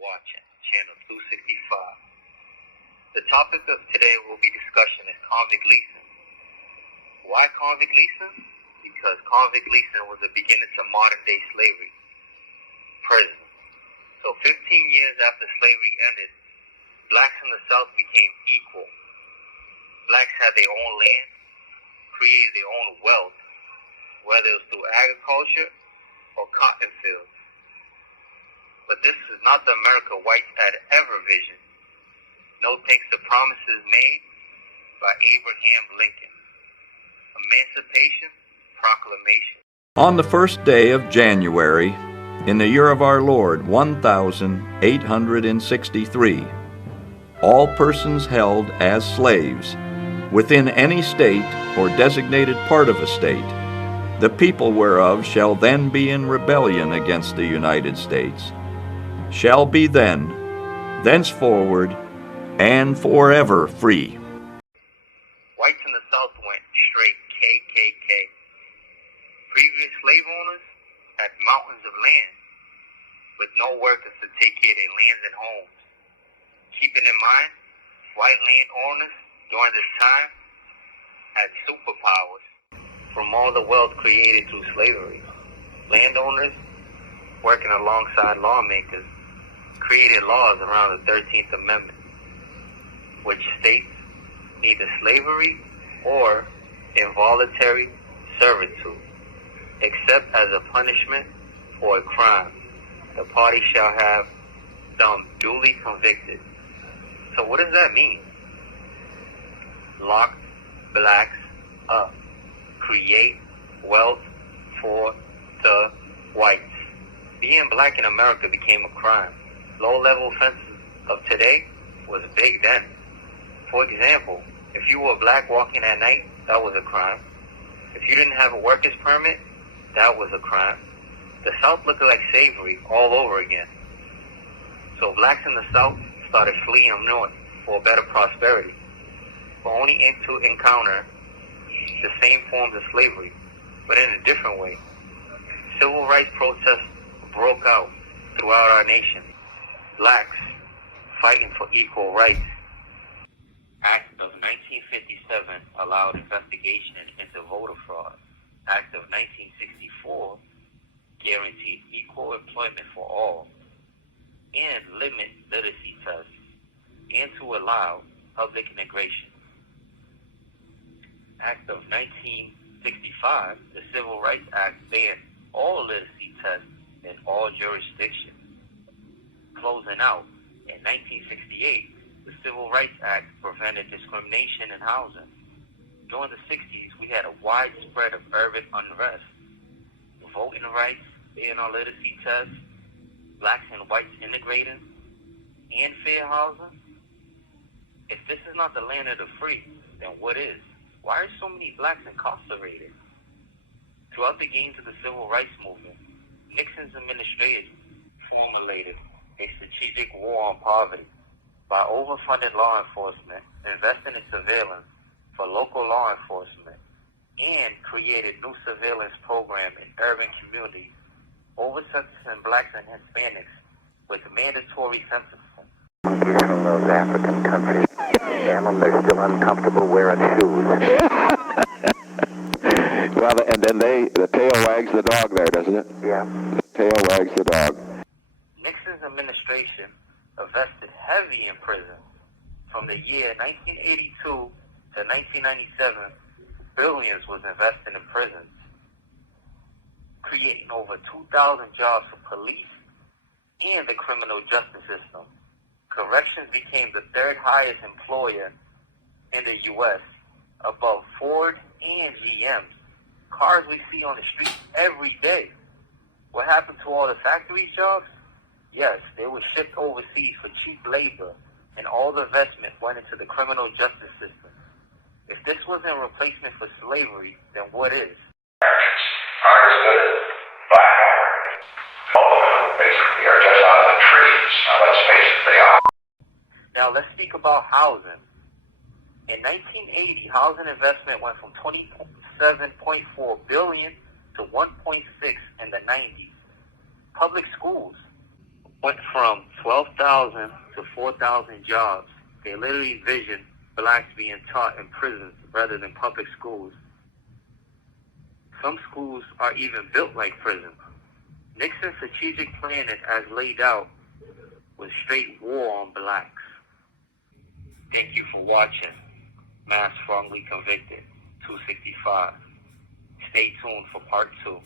watching channel 265. The topic of today we'll be discussing is convict leasing. Why convict leasing? Because convict leasing was the beginning to modern day slavery. Prison. So 15 years after slavery ended, blacks in the South became equal. Blacks had their own land, created their own wealth, whether it was through agriculture or cotton fields. But this is not the America whites had ever visioned. No thanks to promises made by Abraham Lincoln. Emancipation Proclamation. On the first day of January, in the year of our Lord 1863, all persons held as slaves within any state or designated part of a state, the people whereof shall then be in rebellion against the United States, shall be then, thenceforward, and forever free. Whites in the South went straight KKK. Previous slave owners had mountains of land, with no workers to take care of their lands and homes. Keeping in mind, white landowners during this time had superpowers from all the wealth created through slavery. Landowners, working alongside lawmakers, created laws around the 13th Amendment, which states either slavery or involuntary servitude, except as a punishment for a crime. The party shall have them duly convicted. So what does that mean? Lock blacks up. Create wealth for the whites. Being black in America became a crime. Low-level offenses of today was big then. For example, if you were black walking at night, that was a crime. If you didn't have a worker's permit, that was a crime. The South looked like slavery all over again. So blacks in the South started fleeing north for better prosperity, but only to encounter the same forms of slavery, but in a different way. Civil rights protests broke out throughout our nation. Blacks fighting for equal rights. Act of 1957 allowed investigation into voter fraud. Act of 1964 guaranteed equal employment for all, and limit literacy tests, and to allow public integration. Act of 1965, the Civil Rights Act, banned all literacy tests in all jurisdictions. Closing out, in 1968, the Civil Rights Act prevented discrimination in housing. During the 60s, we had a widespread of urban unrest. Voting rights, ban on literacy tests, blacks and whites integrating, and fair housing. If this is not the land of the free, then what is? Why are so many blacks incarcerated? Throughout the gains of the civil rights movement, Nixon's administration formulated a strategic war on poverty by overfunding law enforcement, investing in surveillance for local law enforcement, and created new surveillance program in urban communities, over-censoring blacks and Hispanics with mandatory censorship. In those African countries, damn them, they're still uncomfortable wearing shoes. Well, and then the tail wags the dog there, doesn't it? Yeah. The tail wags the dog. Nixon's administration invested heavy in prison. From the year 1982 to 1997, billions was invested in prisons, creating over 2,000 jobs for police and the criminal justice system. Corrections became the third highest employer in the U.S., above Ford and GM. Cars we see on the streets every day. What happened to all the factory jobs? Yes, they were shipped overseas for cheap labor, and all the investment went into the criminal justice system. If this wasn't a replacement for slavery, then what is? Aren't as good as black Americans. All of them basically are just out of the trees. Now let's face it, they are. Now let's speak about housing. In 1980, housing investment went from $27.4 billion to $1.6 in the 90s. Public schools. went from 12,000 to 4,000 jobs. They literally envisioned blacks being taught in prisons rather than public schools. Some schools are even built like prisons. Nixon's strategic plan, as laid out, was straight war on blacks. Thank you for watching Mass Wrongly Convicted 265. Stay tuned for part 2.